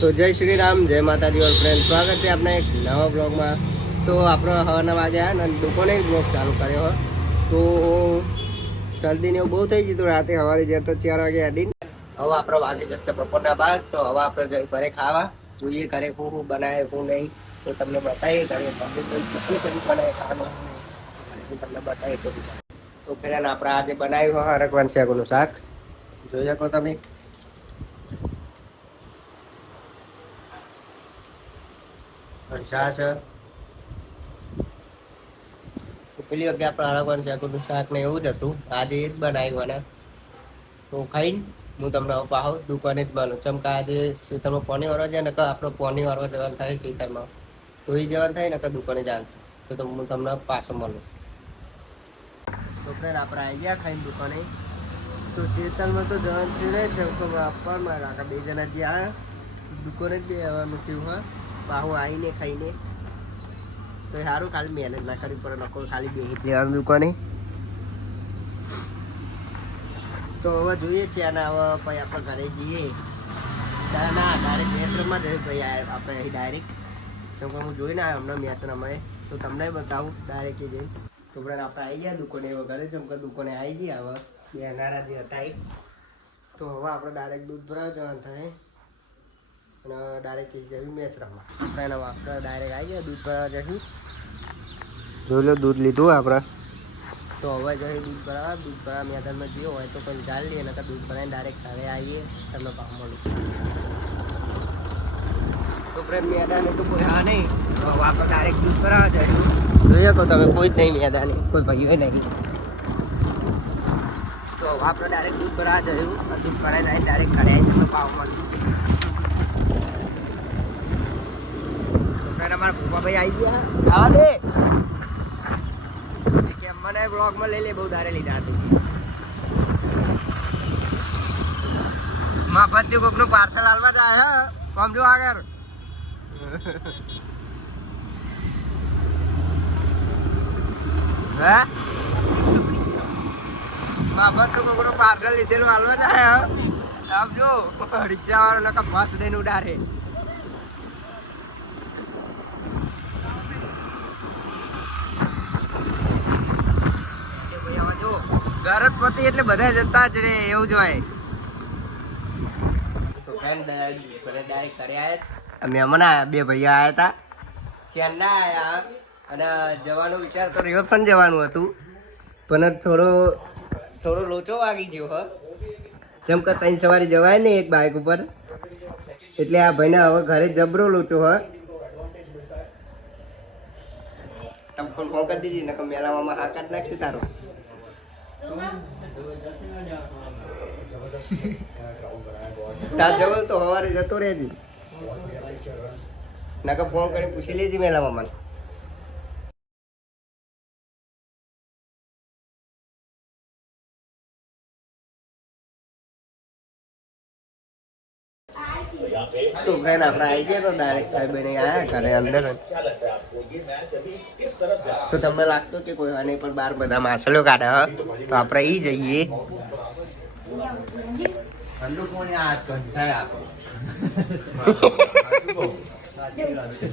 તો જય શ્રી રામ, જય માતાજી ઓર ફ્રેન્ડ, સ્વાગત છે આપણે એક નવા બ્લોગમાં. તો આપણો હવાના વાગે આવ્યા ને દુકાને બ્લોગ ચાલુ કર્યો. તો શરદીને એવું બહુ થઈ ગયું હતું રાતે, સવારે જતા 4 વાગે અડીને. હવે આપણો વાગે જશે બપોરના બાદ. તો હવે આપણે જઈ ઘરે ખાવા જોઈએ, ઘરે શું બનાવે શું નહીં તો તમને બતાવીએ. ઘરે બનાવે ખાવાનું તમને બતાવીએ. તો ફ્રેન્ડ આપણે આજે બનાવ્યું હરકવાનું શાકનું શાક જોઈ શકો તમે. છાશ પેલી વખતે આપણે હળગવાનું શાકનું શાક ને એવું જ હતું, આજે એ જ બનાવ્યું. અને તો ખાઈને હું તમને પાહો દુકાને જ બનું ચમકા. આજે શીતળમાં પોની વાળવા જાય ને આપણો પોની વાળવા જવાનું થાય શીતળમાં, તો એ જવાનું થાય ને દુકાને જવાનું થાય. તો હું તમને પાછો મળું. તો ફ્રેન્ડ આપણે આવી ગયા ખાઈને દુકાને. તો શીતળમાં તો જવાનું થયું નહીં, ચમકો આપવામાં કાકા 2 જણા જે આવ્યા દુકાને જ બે આવવાનું થયું. હા બાહુ આવીને ખાઈને તો સારું, ખાલી મહેનત ના કરવી પડે, નકો ખાલી બેસી લેવાનું દુકાને. તો હવે જોઈએ છે અને હવે પછી આપણે ઘરે જઈએ. ના ડાયરેક્ટ મેચ રમવા જઈએ ભાઈ આપણે અહીં ડાયરેક્ટ. કેમ કે હું જોઈને આવ્યો હમણાં મેચ રમાય, તો તમને બતાવું ડાયરેક્ટ એ જઈને. તો ફ્રેન્ડ આપણે આવી ગયા દુકાને વગેરે, જેમ કે દુકાને આવી ગયા. હવે બે નારા જે હતા એ તો હવે આપણે ડાયરેક્ટ દૂધ ભરાવા જવાનું થાય અને ડાયરેક્ટ જઈશું મેચ રમવા. આપણે ડાયરેક્ટ આવી ગયા દૂધ ભરાવા જઈશું. જોઈ લો દૂધ લીધું આપણે. તો હવે જઈએ દૂધ ભરાવા. દૂધ ભરાવા મેદાનમાં જઈએ હોય તો કોઈ ચાલ લઈએ, નકર દૂધ ભરાઈને ડાયરેક્ટ ઘરે આવીએ તમને ભાવ મળું. તો ફ્રેન્ડ મેદાને તો કોઈ હા નહીં, તો હવે આપણે ડાયરેક્ટ દૂધ ભરાવા જઈશું. જોઈ શકો તમે કોઈ જ નહીં મેદાને, કોઈ ભાઈઓ નહીં. તો હવે આપણે ડાયરેક્ટ દૂધ ભરાવા જઈશું. દૂધ ભરાઈને ડાયરેક્ટ ઘરે આવી તમને ભાવ મળું. અમારા ભૂપાભાઈ આવી ગયા. આવા દે કે મને બ્લોગમાં લઈ લે, બહુ ધારે લીધા હતું. માફતથી કોકનું પાર્સલ હાલવા જાય હે, કોમ જો આગળ. હે માફત તો કોકનું પાર્સલ લીધેલું હાલવા જાય હે. આમ જો રિક્ષા વાળો નકા બસ દઈને ઉડારે. ગરજપતિ એટલે બધા જતા જ રે, એવું જ હોય. તો ફ્રેન્ડ ડાયરેક્ટ ઘરે આવ્યા અમે હમણાં 2 ભાઈઓ આવ્યા હતા, ચેન્નઈ આવ્યા. અને જવાનો વિચાર તો રિવરફ્રન્ટ જવાનું હતું, પણ થોડો લોચો વાગી ગયો. હ જેમ કે 3 સવારે જવાય ને એક બાઇક ઉપર, એટલે આ ભાઈને હવે ઘરે જબરો લોચો. હ તમે ફોન કરી દીધી ને મેળામાં હાકાત નાખશે તારો. તાર જવું તો સવારે જતો રહેજી, નકર ફોન કરી પૂછી લેજે મેલામાં મને. તો ફ્રેન્ડ આપણે આવી ગયા. તો ડાયરેક્ટ સાહેબ આવ્યા ઘરે અંદર. તો તમને લાગતું કે કોઈ નહીં, પણ બહાર બધા માછલીઓ કાઢે. તો આપણે ઈ જઈએ.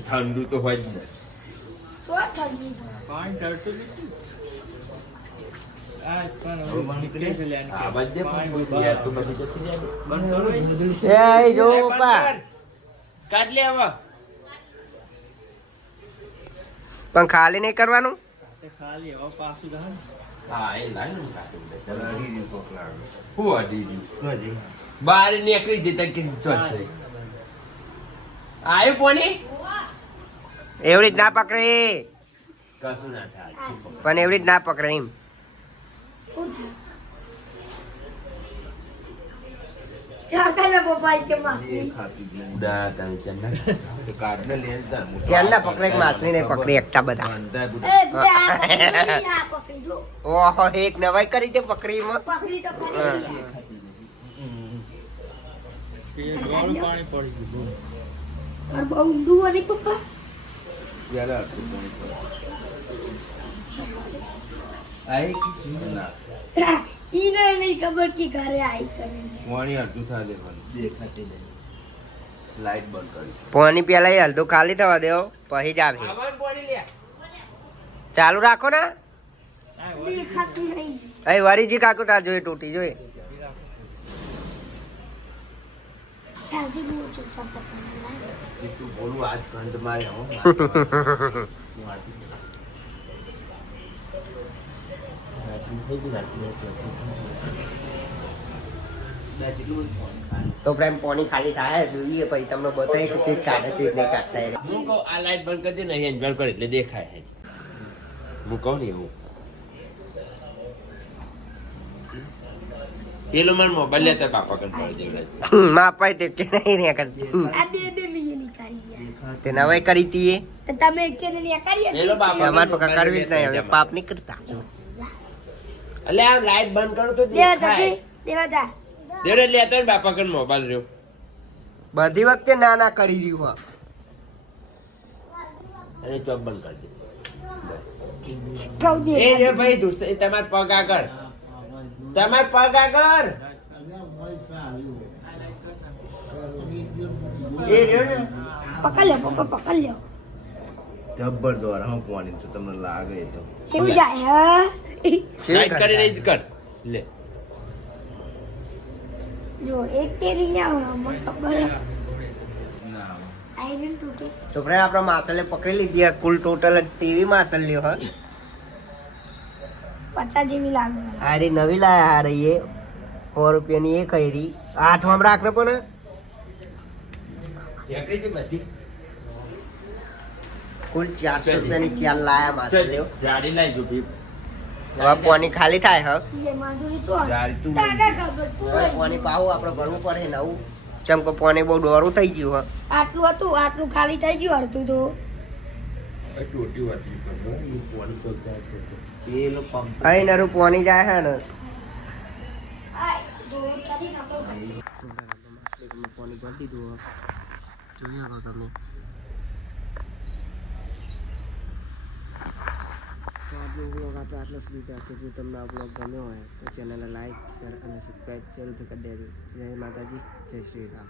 ઠંડુ તો હોય જ ને. જો પપ્પા કાઢ લે હવે. પણ ખાલી નહીં કરવાનું. બાર નીકળી જતા કીધું આવ્યું પોની એવડી જ ના પકડે, કશું ના થાય. પણ એવડી જ ના પકડે એમ. ચેન્ના પકડે માછલી નહીં પકડી એકતા બધા. ઓહો એક નવાઈ કરી તે પકડીમાં. પાણી પડી ગયું બહુ ઊંડું અને પપ્પા ઈને નહીં ખબર કે ઘરે આવી કરે વાણી અડધું થા દેવાનું દેખાતી નહીં. લાઈટ બંધ કરી પાણી પેલા એ હલતો ખાલી થવા દેવો પછી જ આવે આવાનું પાણી લે ચાલુ રાખો ને દેખાતું નહીં. અહીં વરીજી કાકો તાર જોઈએ તૂટી જોઈએ ત્યાંથી બહુ ચોખ્ખા પકડેલા. તું બોલું આજ ઘંટ મારે હો તો પ્રેમ પાણી ખાલી થાય જોઈએ પછી તમને બતાવી કે ચીજ કાઢે ચીજ નહીં કાઢતા એ. હું કહું આ લાઈટ બંધ કરી દે ને અહીં બંધ કરે એટલે દેખાય છે હું કહું ને એવું પેલો મને મોબાઈલ લેતા બાપા કરતા જેવડા માપાય તે કે નહીં ને કરતી આ બે મિલિયન નીકાળી ગયા. તે નવાઈ કરી તીએ તો તમે કે નીકાળી હતી? પેલો બાપા અમાર તો કરવી જ નહીં હવે પાપ નહીં કરતા એટલે આ લાઈટ બંધ કરું તો દેવા દેખાય જતી, દેવા જા. દેવડે લેતો ને બાપા કર મોબાઈલ રહ્યો બધી વખતે ના ના કરી રહ્યું અને ચોક બંધ કરી દે કહું દે. એ રે ભાઈ દુસરે તમાર પગ આગળ તમાર પગ આગળ એ રહ્યો ને પકડ લ્યો, પપ્પા પકડ લ્યો. જબ્બર દ્વારા હું પાણી તો તમને લાગે તો કેવું જાય હા? લાઈટ કરી રહી કર લે જો એક કે નહીં આવે મને ખબર હે. આયરન તૂટે. તો ફ્રેન્ડ આપણે માસલે પકડી લીધી કુલ ટોટલ ટીવી માસલ લ્યો હા 50 જેવી લાગે. આ રી નવી લાયા આ રહી એ 100 રૂપિયાની એ કઈ રી 8 માં રાખને પણ એકરી થી બધી કુલ 400 રૂપિયાની ચાર લાયા માસલ લ્યો જાડી લાઈ જો ભી હવે પાણી ખાલી થાય હા જે મંજૂરી તો જાડી તું તાને ખબર તું હવે પાણી પાવું આપણે ભરવું પડે નવું ચમકો પાણી બહુ ડોરું થઈ ગયું હા આટલું હતું, આટલું ખાલી થઈ ગયું અડધું તો. ટોટી વાતી પર હું પાણી તો જાય છે પેલો પંપ અહીં નરું પાણી જાય હે ને આય, ધોળ ક્યાંથી નાખો? પાણી ભરી દીધું જોઈ આવો તમે તો આજનો બ્લોગ આપણે આટલો જ લીધા કે જો તમને આ બ્લોગ ગમ્યો હોય તો ચેનલને લાઈક શેર અને સબસ્ક્રાઈબ જરૂરથી કરી દેજો જય માતાજી જય શ્રી રામ